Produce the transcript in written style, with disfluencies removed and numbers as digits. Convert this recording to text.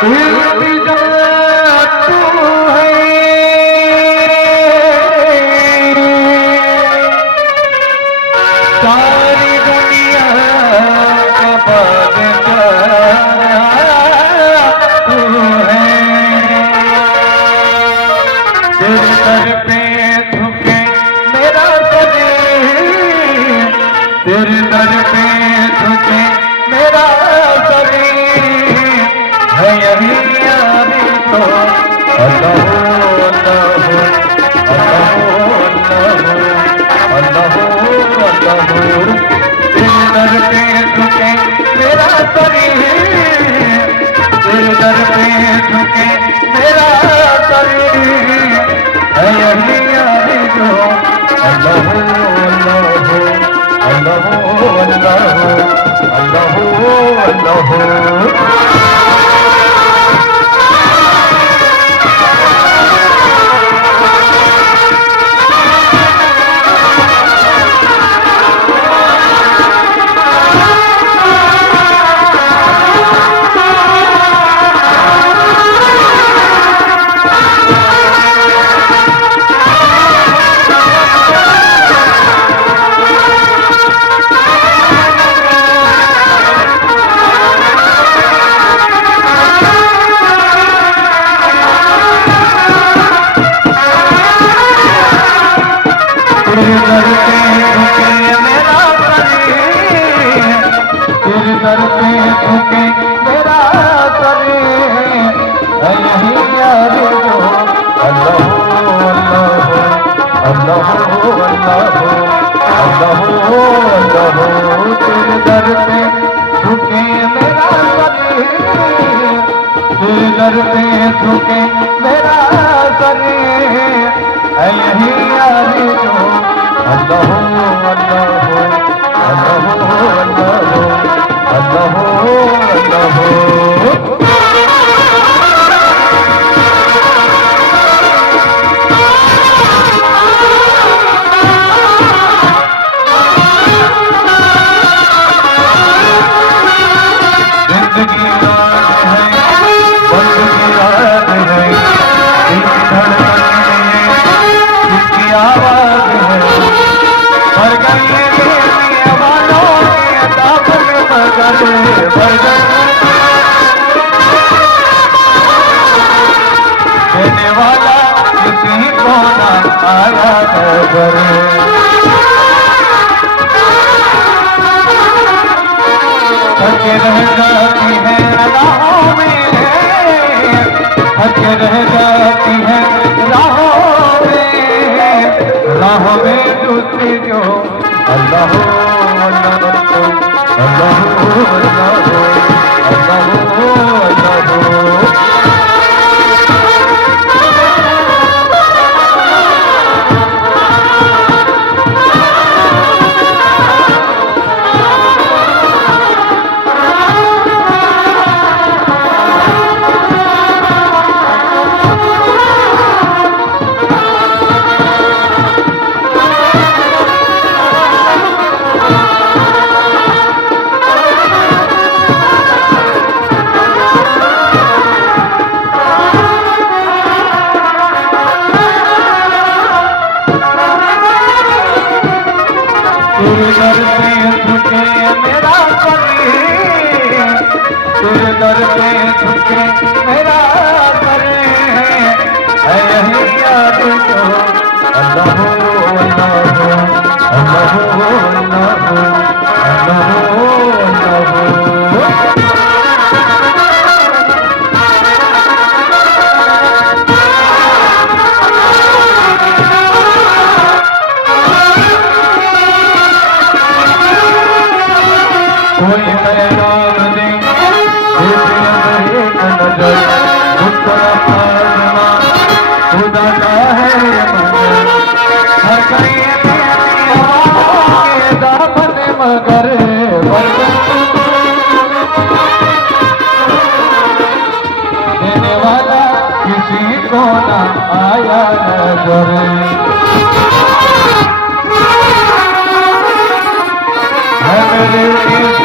सारी दुनिया का बादशाह तू है। तेरे दर पे झुके मेरा शरीर, तेरे दर पे झुके मेरा शरीर है यही यारी तो अल्लाह अल्लाह अल्लाह अल्लाह अल्लाह। तेरे दर पे झुके मेरा शरीर, तेरे दर पे झुके मेरा शरीर है यही यारी जो अल्लाह अल्लाह अल्लाह अल्लाह अल्लाह अल्लाह। तेरे दर पे झुके मेरा शरीर, तेरे दर पे झुके मेरा शरीर है यही यारी जो अल्लाह अल्लाह अल्लाह अल्लाह अल्लाह। तेरे दर पे झुके मेरा शरीर, तेरे दर पे झुके मेरा शरीर है यही यारी जो अल्लाह अल्लाह अल्लाह अल्लाह अल्लाह अल्लाह। जिंदगी याद है, बंदगी याद है, दिल की धड़कन में जिसकी आवाज है, भर गई देने वालों के दामन मगर भर गई, देने वाला किसी को ना आया नजर। थके रह जाती है राहों में, थके रह जाती है राहों में, राह में दूसरी जो अल्लाह अल्लाह अल्लाह अल्लाह अल्लाह। तेरे दर पे झुके मेरा शरीर, तेरे दर पे झुके मेरा शरीर है यही याद जो अल्लाह अल्लाह अल्लाह अल्लाह अल्लाह। कोई पैगाम दे एक नजर, उसका पालना खुदा का है मंजर, हर कहीं दामन मगर देने वाला किसी को ना आया नजर। है मेरे